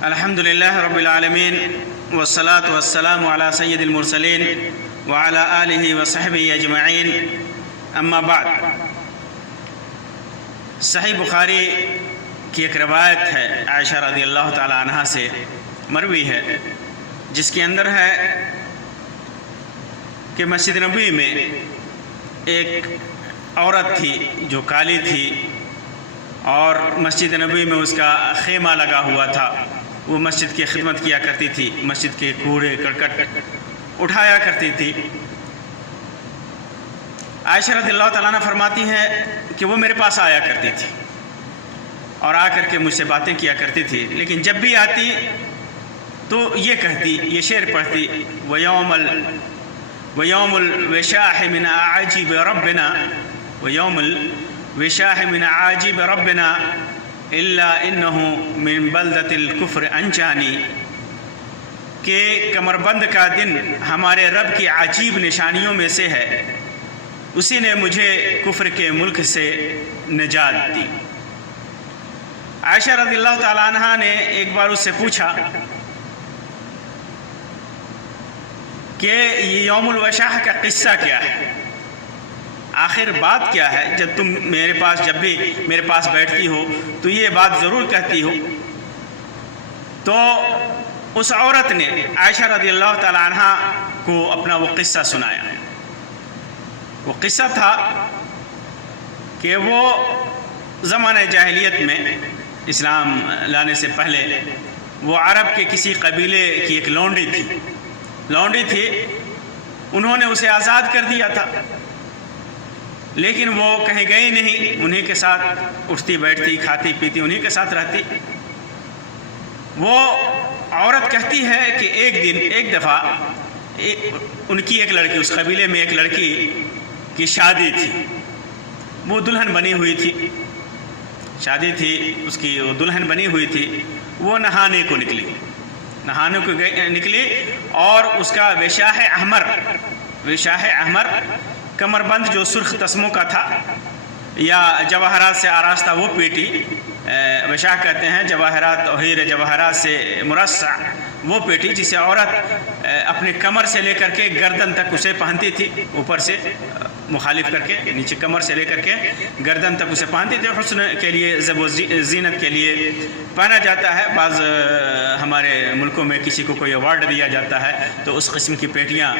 الحمد لله رب العالمين والصلاة والسلام على سيد المرسلين وعلى آله وصحبه أجمعين اما بعد۔ صحیح بخاری کی ایک روایت ہے عائشہ رضی اللہ تعالی عنہا سے مروی ہے، جس کے اندر ہے کہ مسجد نبوی میں ایک عورت تھی جو کالی تھی، اور مسجد نبوی میں اس کا خیمہ لگا ہوا تھا۔ وہ مسجد کی خدمت کیا کرتی تھی، مسجد کے کوڑے کرکٹ اٹھایا کرتی تھی۔ عائشہ رضی اللہ تعالیٰ عنہ فرماتی ہیں کہ وہ میرے پاس آیا کرتی تھی اور آ کر کے مجھ سے باتیں کیا کرتی تھی، لیکن جب بھی آتی تو یہ کہتی، یہ شعر پڑھتی، وَيَوْمُ الْوِشَاحِ مِنْ أَعَاجِبِ رَبِّنَا وَيَوْمُ الْوِشَاحِ مِنْ أَعَاجِبِ رَبِّنَا إِلَّا إِنَّهُ مِنْ بَلْدَةِ الْكُفْرِ أَنْجَانِي، کہ کمر بند کا دن ہمارے رب کی عجیب نشانیوں میں سے ہے، اسی نے مجھے کفر کے ملک سے نجات دی۔ عائشہ رضی اللہ تعالی عنہ نے ایک بار اس سے پوچھا کہ یہ یوم الوشاح کا قصہ کیا ہے، آخر بات کیا ہے؟ جب تم جب بھی میرے پاس بیٹھتی ہو تو یہ بات ضرور کہتی ہو۔ تو اس عورت نے عائشہ رضی اللہ تعالی عنہ کو اپنا وہ قصہ سنایا۔ وہ قصہ تھا کہ وہ زمانہ جاہلیت میں، اسلام لانے سے پہلے، وہ عرب کے کسی قبیلے کی ایک لونڈی تھی، انہوں نے اسے آزاد کر دیا تھا، لیکن وہ کہیں گئی نہیں، انہی کے ساتھ اٹھتی بیٹھتی، کھاتی پیتی، انہی کے ساتھ رہتی۔ وہ عورت کہتی ہے کہ ایک دفعہ ان کی ایک لڑکی، اس قبیلے میں ایک لڑکی کی شادی تھی، وہ دلہن بنی ہوئی تھی، شادی تھی اس کی، وہ دلہن بنی ہوئی تھی۔ وہ نہانے کو نکلی اور اس کا وشاح احمر کمر بند جو سرخ تسموں کا تھا یا جواہرات سے آراستہ وہ پیٹی، وشاح کہتے ہیں جواہرات اور ہیرے جواہرات سے مرصع وہ پیٹی، جسے عورت اپنے کمر سے لے کر کے گردن تک اسے پہنتی تھی، اوپر سے مخالف کر کے، نیچے کمر سے لے کر کے گردن تک اسے پہنتی تھی۔ حسن کے لیے، زیب و زینت کے لیے پہنا جاتا ہے۔ بعض ہمارے ملکوں میں کسی کو کوئی ایوارڈ دیا جاتا ہے تو اس قسم کی پیٹیاں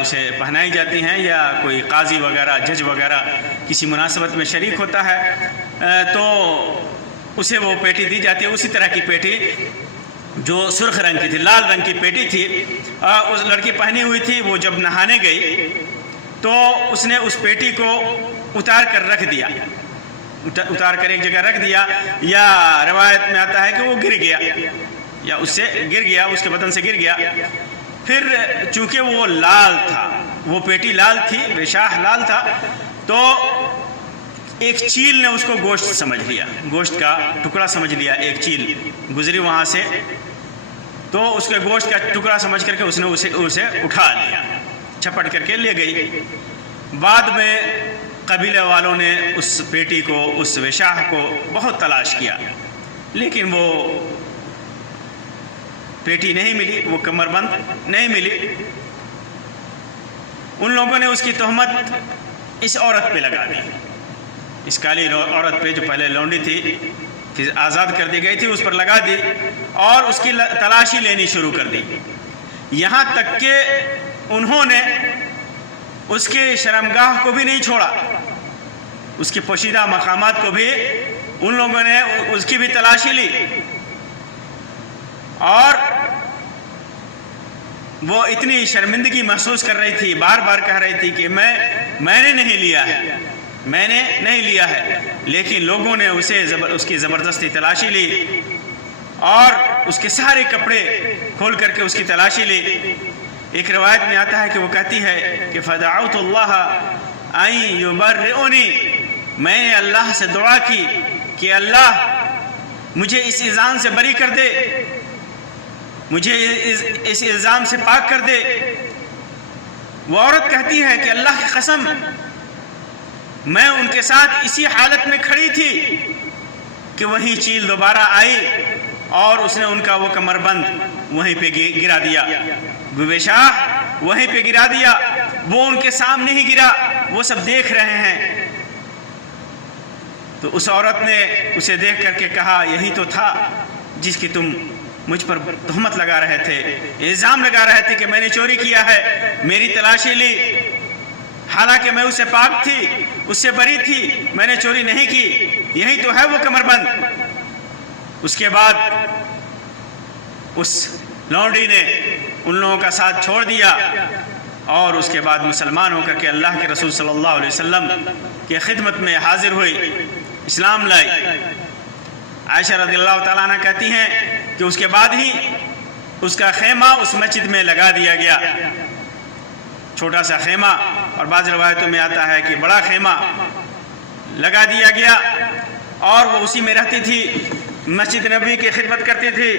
اسے پہنائی جاتی ہیں، یا کوئی قاضی وغیرہ، جج وغیرہ کسی مناسبت میں شریک ہوتا ہے تو اسے وہ پیٹی دی جاتی ہے۔ اسی طرح کی پیٹی جو سرخ رنگ کی تھی، لال رنگ کی پیٹی تھی، اس لڑکی پہنی ہوئی تھی۔ وہ جب نہانے گئی تو اس نے اس پیٹی کو اتار کر ایک جگہ رکھ دیا، یا روایت میں آتا ہے کہ وہ گر گیا، یا اس سے گر گیا، اس کے بدن سے گر گیا۔ پھر چونکہ وہ لال تھا، وہ پیٹی لال تھی، وشاح لال تھا، تو ایک چیل نے اس کو گوشت سمجھ لیا، گوشت کا ٹکڑا سمجھ لیا۔ ایک چیل گزری وہاں سے تو اس کے گوشت کا ٹکڑا سمجھ کر کے اس نے اسے اٹھا لیا، چھپٹ کر کے لے گئی۔ بعد میں قبیلے والوں نے اس پیٹی کو، اس وشاح کو بہت تلاش کیا، لیکن وہ پیٹی نہیں ملی، وہ کمر بند نہیں ملی۔ ان لوگوں نے اس کی تہمت اس عورت پہ لگا دی، اس کالی عورت پہ جو پہلے لونڈی تھی، پھر آزاد کر دی گئی تھی، اس پر لگا دی اور اس کی تلاشی لینی شروع کر دی، یہاں تک کہ انہوں نے اس کے شرمگاہ کو بھی نہیں چھوڑا، اس کی پوشیدہ مقامات کو بھی ان لوگوں نے اس کی بھی تلاشی لی، اور وہ اتنی شرمندگی محسوس کر رہی تھی، بار بار کہہ رہی تھی کہ میں نے نہیں لیا ہے، لیکن لوگوں نے اس کی زبردستی تلاشی لی اور اس کے سارے کپڑے کھول کر کے اس کی تلاشی لی۔ ایک روایت میں آتا ہے کہ وہ کہتی ہے کہ فدعوت اللہ ان یبرئنی، میں نے اللہ سے دعا کی کہ اللہ مجھے اس الزام سے بری کر دے، مجھے اس الزام سے پاک کر دے۔ وہ عورت کہتی ہے کہ اللہ کی قسم میں ان کے ساتھ اسی حالت میں کھڑی تھی کہ وہی چیل دوبارہ آئی اور اس نے ان کا وہ کمربند وہیں پہ گرا دیا، گوے شاہ وہیں پہ گرا دیا، وہ ان کے سامنے ہی گرا، وہ سب دیکھ رہے ہیں۔ تو اس عورت نے اسے دیکھ کر کے کہا یہی تو تھا جس کی تم مجھ پر تہمت لگا رہے تھے، الزام لگا رہے تھے کہ میں نے چوری کیا ہے، میری تلاشی لی، حالانکہ میں اس سے پاک تھی، اس سے بری تھی، میں نے چوری نہیں کی، یہی تو ہے وہ کمربند۔ اس کے بعد اس لونڈی نے ان لوگوں کا ساتھ چھوڑ دیا اور اس کے بعد مسلمان ہو کر کے اللہ کے رسول صلی اللہ علیہ وسلم کی خدمت میں حاضر ہوئی، اسلام لائی۔ عائشہ رضی اللہ تعالیٰ عنہ کہتی ہیں کہ اس کے بعد ہی اس کا خیمہ اس مسجد میں لگا دیا گیا، چھوٹا سا خیمہ، اور بعض روایتوں میں آتا ہے کہ بڑا خیمہ لگا دیا گیا، اور وہ اسی میں رہتی تھی، مسجد نبی کی خدمت کرتی تھی۔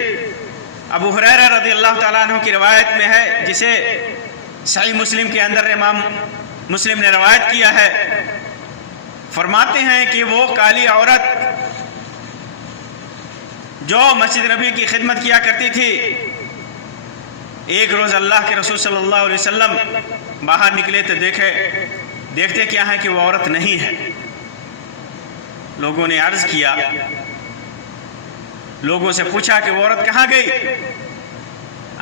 ابو ہریرہ رضی اللہ تعالیٰ عنہ کی روایت میں ہے، جسے صحیح مسلم کے اندر امام مسلم نے روایت کیا ہے، فرماتے ہیں کہ وہ کالی عورت جو مسجد نبی کی خدمت کیا کرتی تھی، ایک روز اللہ کے رسول صلی اللہ علیہ وسلم باہر نکلے تو دیکھتے کیا ہے کہ وہ عورت نہیں ہے۔ لوگوں نے عرض کیا، لوگوں سے پوچھا کہ وہ عورت کہاں گئی،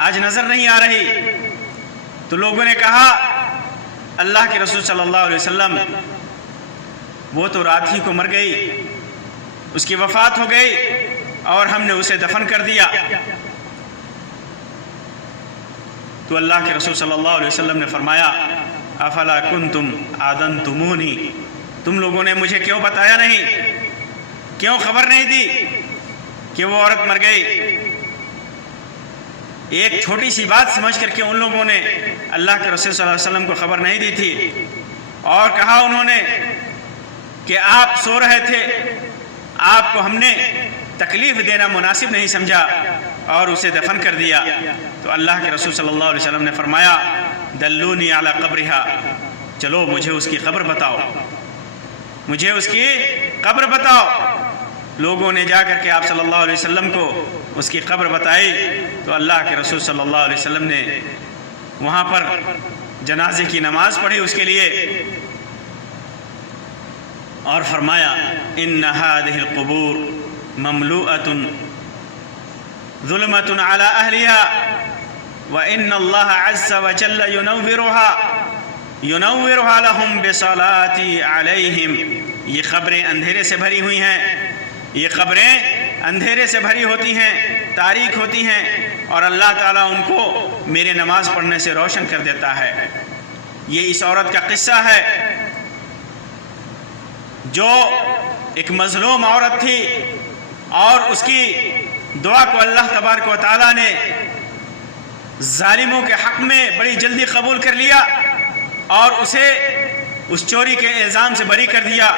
آج نظر نہیں آ رہی۔ تو لوگوں نے کہا اللہ کے رسول صلی اللہ علیہ وسلم وہ تو رات ہی کو مر گئی، اس کی وفات ہو گئی اور ہم نے اسے دفن کر دیا۔ تو اللہ کے رسول صلی اللہ علیہ وسلم نے فرمایا افلا کنتم آذنتمونی، تم لوگوں نے مجھے کیوں بتایا نہیں، کیوں خبر نہیں دی کہ وہ عورت مر گئی؟ ایک چھوٹی سی بات سمجھ کر کے ان لوگوں نے اللہ کے رسول صلی اللہ علیہ وسلم کو خبر نہیں دی تھی، اور کہا انہوں نے کہ آپ سو رہے تھے، آپ کو ہم نے تکلیف دینا مناسب نہیں سمجھا اور اسے دفن کر دیا۔ تو اللہ کے رسول صلی اللہ علیہ وسلم نے فرمایا دلونی علی قبرہا، چلو مجھے اس کی قبر بتاؤ، مجھے اس کی قبر بتاؤ۔ لوگوں نے جا کر کے آپ صلی اللہ علیہ وسلم کو اس کی قبر بتائی، تو اللہ کے رسول صلی اللہ علیہ وسلم نے وہاں پر جنازے کی نماز پڑھی اس کے لیے، اور فرمایا ان هذه القبور مملوءة ظلمة على أهلها وإن الله عز وجل ينورها لهم بصلاة عليهم۔ یہ قبریں اندھیرے سے بھری ہوئی ہیں، یہ قبریں اندھیرے سے بھری ہوتی ہیں، تاریک ہوتی ہیں، اور اللہ تعالیٰ ان کو میرے نماز پڑھنے سے روشن کر دیتا ہے۔ یہ اس عورت کا قصہ ہے جو ایک مظلوم عورت تھی، اور اس کی دعا کو اللہ تبارک و تعالیٰ نے ظالموں کے حق میں بڑی جلدی قبول کر لیا اور اسے اس چوری کے الزام سے بری کر دیا۔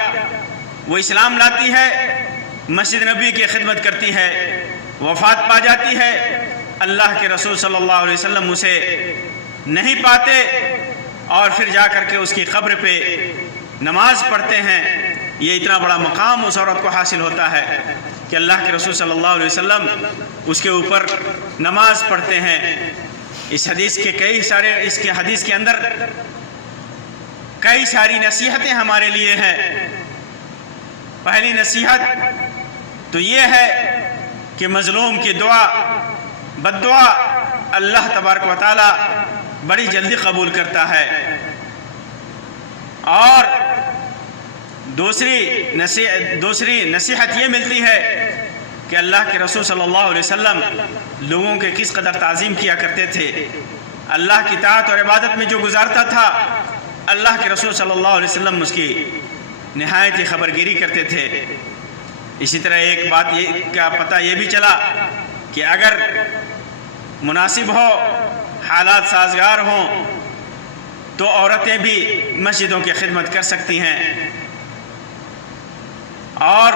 وہ اسلام لاتی ہے، مسجد نبی کی خدمت کرتی ہے، وفات پا جاتی ہے، اللہ کے رسول صلی اللہ علیہ وسلم اسے نہیں پاتے، اور پھر جا کر کے اس کی قبر پہ نماز پڑھتے ہیں۔ یہ اتنا بڑا مقام اس عورت کو حاصل ہوتا ہے کہ اللہ کے رسول صلی اللہ علیہ وسلم اس کے اوپر نماز پڑھتے ہیں۔ اس حدیث کے اندر کئی ساری نصیحتیں ہمارے لیے ہیں۔ پہلی نصیحت تو یہ ہے کہ مظلوم کی دعا، بد دعا اللہ تبارک و تعالی بڑی جلدی قبول کرتا ہے۔ اور دوسری نصیحت یہ ملتی ہے کہ اللہ کے رسول صلی اللہ علیہ وسلم لوگوں کے کس قدر تعظیم کیا کرتے تھے، اللہ کی طاعت اور عبادت میں جو گزارتا تھا، اللہ کے رسول صلی اللہ علیہ وسلم اس کی نہایت ہی خبرگیری کرتے تھے۔ اسی طرح ایک بات کا پتہ یہ بھی چلا کہ اگر مناسب ہو، حالات سازگار ہوں، تو عورتیں بھی مسجدوں کی خدمت کر سکتی ہیں۔ اور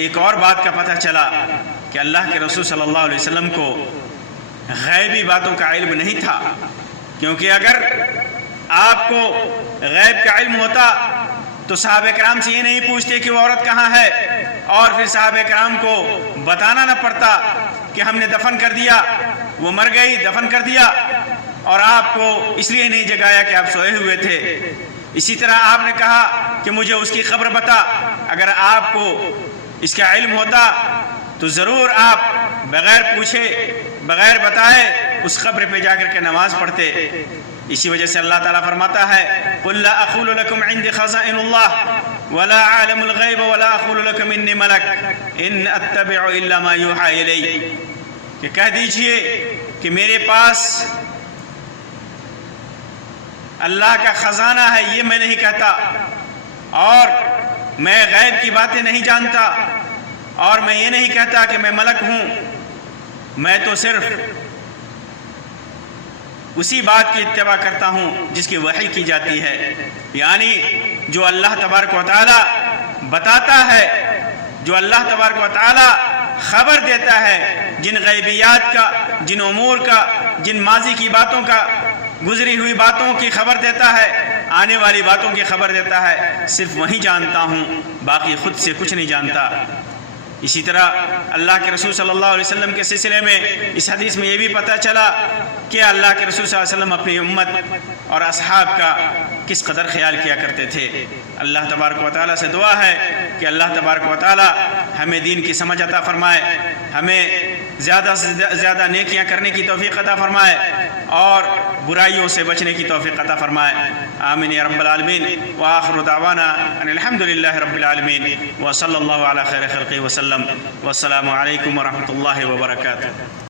ایک اور بات کا پتہ چلا کہ اللہ کے رسول صلی اللہ علیہ وسلم کو غیبی باتوں کا علم نہیں تھا، کیونکہ اگر آپ کو غیب کا علم ہوتا تو صحابہ کرام سے یہ نہیں پوچھتے کہ وہ عورت کہاں ہے، اور پھر صحابہ کرام کو بتانا نہ پڑتا کہ ہم نے دفن کر دیا، وہ مر گئی، دفن کر دیا، اور آپ کو اس لیے نہیں جگایا کہ آپ سوئے ہوئے تھے۔ اسی طرح آپ نے کہا کہ مجھے اس کی خبر بتا، اگر آپ کو اس کا علم ہوتا تو ضرور آپ بغیر پوچھے بغیر بتائے اس قبر پہ جا کر کے نماز پڑھتے۔ اسی وجہ سے اللہ تعالیٰ فرماتا ہے قُلْ لَا أَقُولُ لَكُمْ عِنْدِي خَزَائِنُ اللَّهِ وَلَا أَعْلَمُ الْغَيْبَ وَلَا أَقُولُ لَكُمْ إِنِّي مَلَكٌ إِنْ أَتَّبِعُ إِلَّا مَا يُوحَىٰ إِلَيَّ، کہ کہہ دیجئے کہ میرے پاس اللہ کا خزانہ ہے، یہ میں نہیں کہتا، اور میں غیب کی باتیں نہیں جانتا، اور میں یہ نہیں کہتا کہ میں ملک ہوں، میں تو صرف اسی بات کی اتباع کرتا ہوں جس کی وحی کی جاتی ہے، یعنی جو اللہ تبارک و تعالی بتاتا ہے، جو اللہ تبارک و تعالی خبر دیتا ہے، جن غیبیات کا، جن امور کا، جن ماضی کی باتوں کا، گزری ہوئی باتوں کی خبر دیتا ہے، آنے والی باتوں کی خبر دیتا ہے، صرف وہی جانتا ہوں، باقی خود سے کچھ نہیں جانتا۔ اسی طرح اللہ کے رسول صلی اللہ علیہ وسلم کے سلسلے میں اس حدیث میں یہ بھی پتہ چلا کہ اللہ کے رسول صلی اللہ علیہ وسلم اپنی امت اور اصحاب کا کس قدر خیال کیا کرتے تھے۔ اللہ تبارک و تعالیٰ سے دعا ہے کہ اللہ تبارک و تعالیٰ ہمیں دین کی سمجھ عطا فرمائے، ہمیں زیادہ سے زیادہ نیکیاں کرنے کی توفیق عطا فرمائے، اور برائیوں سے بچنے کی توفیق عطا فرمائے۔ آمین یا رب العالمین۔ وآخر دعوانا ان الحمد للہ رب العالمین، وصلی اللہ علی خیر خلقہ وسلم، والسلام علیکم ورحمۃ اللہ وبرکاتہ۔